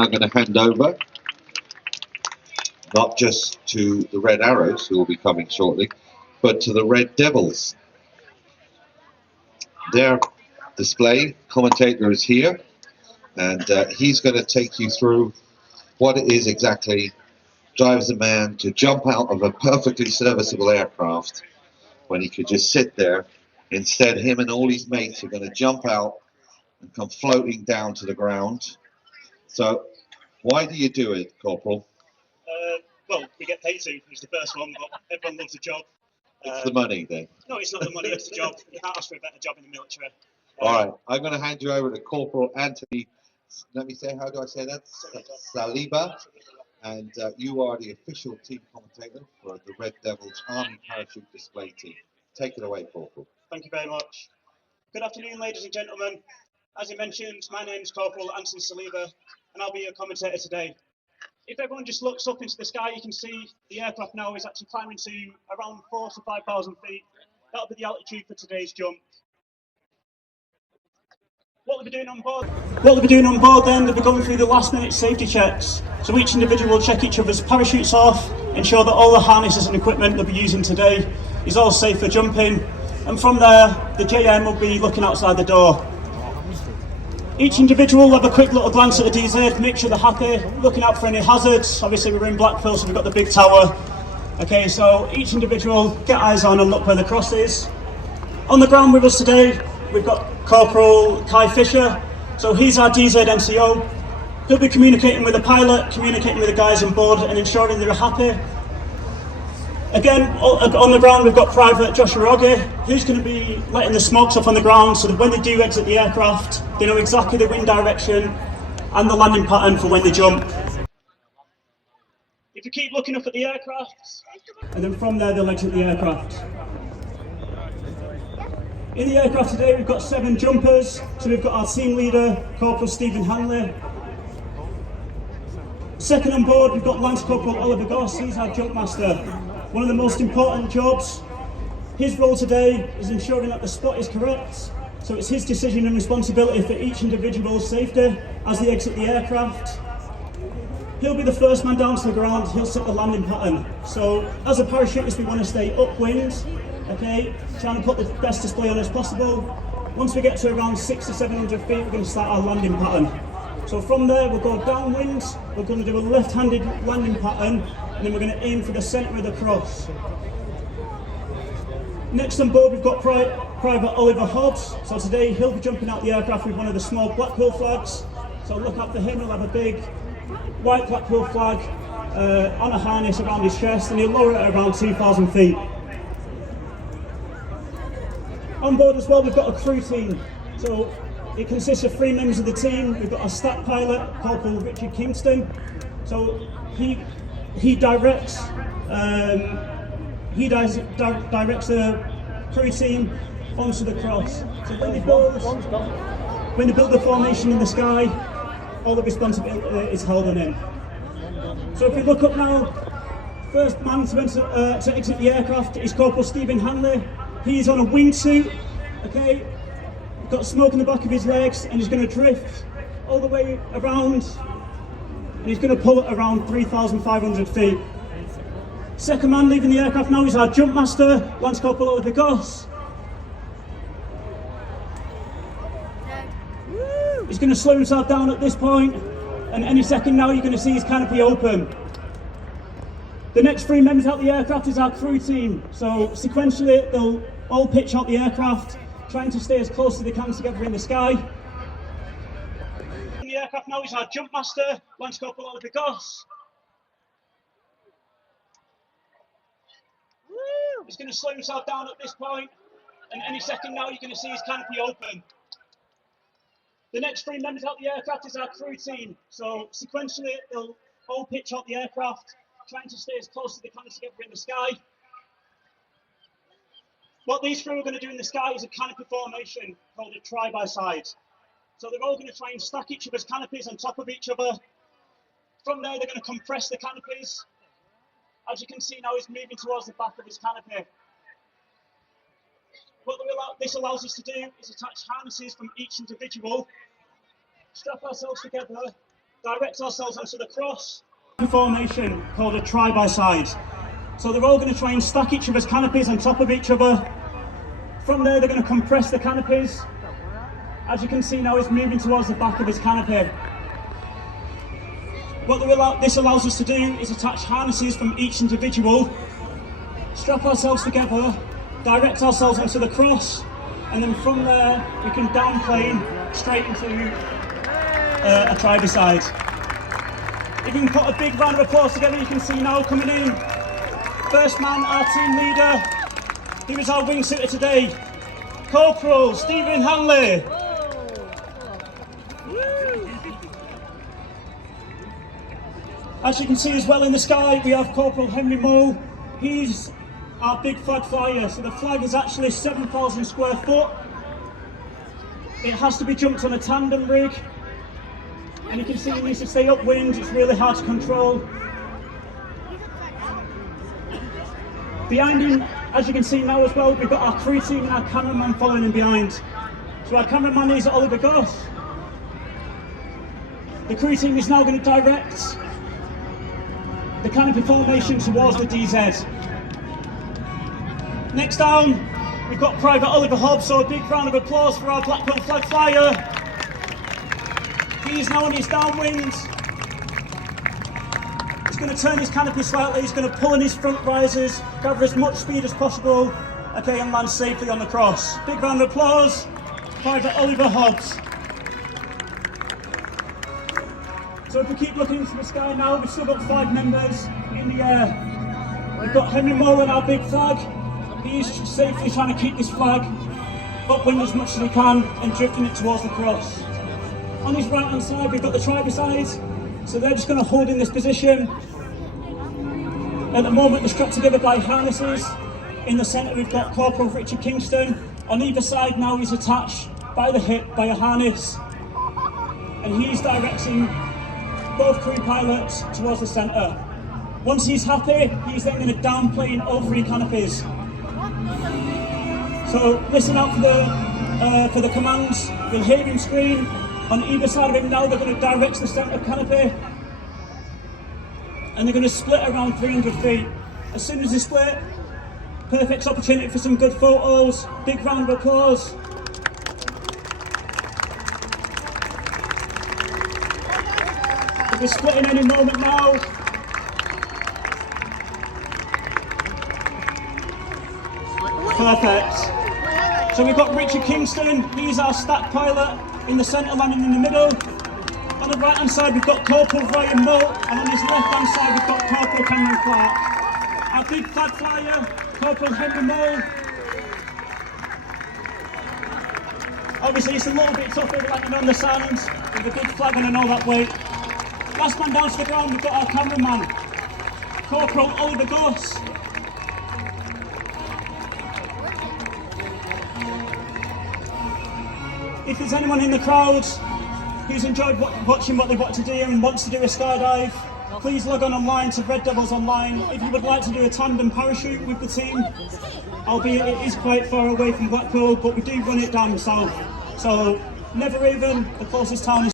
I'm going to hand over, not just to the Red Arrows, who will be coming shortly, but to the Red Devils. Their display commentator is here, and he's going to take you through what it is exactly drives a man to jump out of a perfectly serviceable aircraft when he could just sit there. Instead, him and all his mates are going to jump out and come floating down to the ground. So, why do you do it, Corporal? Well, we get paid to, it's the first one, but everyone loves the job. It's the money, then. No, it's not the money, it's the job. You can't ask for a better job in the military. All right, I'm going to hand you over to Corporal Anthony. Let me say, how do I say that? Saliba. And you are the official team commentator for the Red Devils Army Parachute Display Team. Take it away, Corporal. Thank you very much. Good afternoon, ladies and gentlemen. As you mentioned, my name is Corporal Anthony Saliba, and I'll be your commentator today. If everyone just looks up into the sky, you can see the aircraft now is actually climbing to around 4,000 to 5,000 feet. That'll be the altitude for today's jump. What they'll be doing on board? Then, they'll be going through the last minute safety checks. So each individual will check each other's parachutes off, ensure that all the harnesses and equipment they'll be using today is all safe for jumping. And from there, the JM will be looking outside the door. Each individual will have a quick little glance at the DZ, make sure they're happy, looking out for any hazards. Obviously we're in Blackpool, so we've got the big tower. Okay, so each individual, get eyes on and look where the cross is. On the ground with us today, we've got Corporal Kai Fisher. So he's our DZ NCO. He'll be communicating with the pilot, communicating with the guys on board and ensuring they're happy. Again, on the ground we've got Private Joshua Oggy, who's going to be letting the smokes off on the ground so that when they do exit the aircraft, they know exactly the wind direction and the landing pattern for when they jump. If you keep looking up at the aircraft, and then from there they'll exit the aircraft. In the aircraft today we've got 7 jumpers, so we've got our team leader, Corporal Stephen Hanley. Second on board we've got Lance Corporal Oliver Goss, he's our jump master. One of the most important jobs. His role today is ensuring that the spot is correct, so it's his decision and responsibility for each individual's safety as they exit the aircraft. He'll be the first man down to the ground, he'll set the landing pattern. So as a parachutist we want to stay upwind, okay, trying to put the best display on as possible. Once we get to around 600 to 700 feet we're going to start our landing pattern. So from there we'll go downwind, we're going to do a left-handed landing pattern, and then we're going to aim for the centre of the cross. Next on board we've got Private Oliver Hobbs. So today he'll be jumping out the aircraft with one of the small Blackpool flags. So look out for him, he'll have a big white Blackpool flag on a harness around his chest, and he'll lower it at around 2,000 feet. On board as well we've got a crew team. So it consists of 3 members of the team. We've got a stat pilot, Corporal Richard Kingston. So he directs the crew team onto the cross. So when they build the formation in the sky, all the responsibility is held on him. So if we look up now, first man to exit the aircraft is Corporal Stephen Hanley. He's on a wingsuit, okay? Got smoke in the back of his legs, and he's going to drift all the way around, and he's going to pull it around 3,500 feet. Second man leaving the aircraft now is our jump master, Lance Corporal Oliver Goss. He's going to slow himself down at this point, and any second now you're going to see his canopy open. The next 3 members out the aircraft is our crew team. So sequentially they'll all pitch out the aircraft, trying to stay as close as they can together in the sky. In the aircraft now is our jump master, Lance Corporal Oliver Goss. He's going to slow himself down at this point, and any second now you're going to see his canopy open. The next 3 members out the aircraft is our crew team. So sequentially they'll all pitch out the aircraft, trying to stay as close as they can together in the sky. What these 3 are going to do in the sky is a canopy formation called a try-by-side. So they're all going to try and stack each other's canopies on top of each other. From there they're going to compress the canopies. As you can see now, he's moving towards the back of his canopy. What this allows us to do is attach harnesses from each individual, strap ourselves together, direct ourselves onto the cross formation called a try-by-side. So they're all going to try and stack each other's canopies on top of each other. From there, they're going to compress the canopies. As you can see now, he's moving towards the back of his canopy. What this allows us to do is attach harnesses from each individual, strap ourselves together, direct ourselves onto the cross, and then from there we can downplane straight into a try-by-side. If you can put a big round of applause together, you can see now coming in, first man, our team leader, he was our wingsuiter today, Corporal Stephen Hanley. As you can see as well in the sky, we have Corporal Henry Moe. He's our big flag flyer. So the flag is actually 7,000 square foot. It has to be jumped on a tandem rig. And you can see he needs to stay upwind. It's really hard to control. Behind him, as you can see now as well, we've got our crew team and our cameraman following him behind. So our cameraman is Oliver Goss. The crew team is now going to direct the canopy formation towards the DZ. Next down, we've got Private Oliver Hobbs, so a big round of applause for our Blackpool flag flyer. He is now on his downwind. He's going to turn his canopy slightly, he's going to pull in his front risers, gather as much speed as possible, okay, and land safely on the cross. Big round of applause, Private Oliver Hobbs. So if we keep looking into the sky now, we've still got 5 members in the air. We've got Henry Moore and our big flag. He's safely trying to keep this flag upwind as much as he can and drifting it towards the cross. On his right hand side, we've got the try-by-sides. So they're just going to hold in this position. At the moment, they're strapped together by harnesses. In the centre, we've got Corporal Richard Kingston. On either side now, he's attached by the hip by a harness. And he's directing both crew pilots towards the centre. Once he's happy, he's then going to downplane all 3 canopies. So listen out for the commands. You'll hear him scream. On either side of him now, they're going to direct the centre canopy. And they're going to split around 300 feet. As soon as they split, perfect opportunity for some good photos. Big round of applause. We're splitting any moment now. Perfect. So we've got Richard Kingston, he's our stack pilot in the centre, landing in the middle. On the right hand side we've got Corporal Ryan Moult, and on his left hand side we've got Corporal Cameron Clark. Our big flag flyer, Corporal Henry Moult. Obviously it's a little bit tougher landing on the sand with a big flag and all that weight. Last man down to the ground, we've got our cameraman, Corporal Oliver Goss. If there's anyone in the crowd who's enjoyed watching what they want to do and wants to do a skydive, please log on online to Red Devils Online. If you would like to do a tandem parachute with the team, albeit it is quite far away from Blackpool, but we do run it down south. So Never Even, the closest town is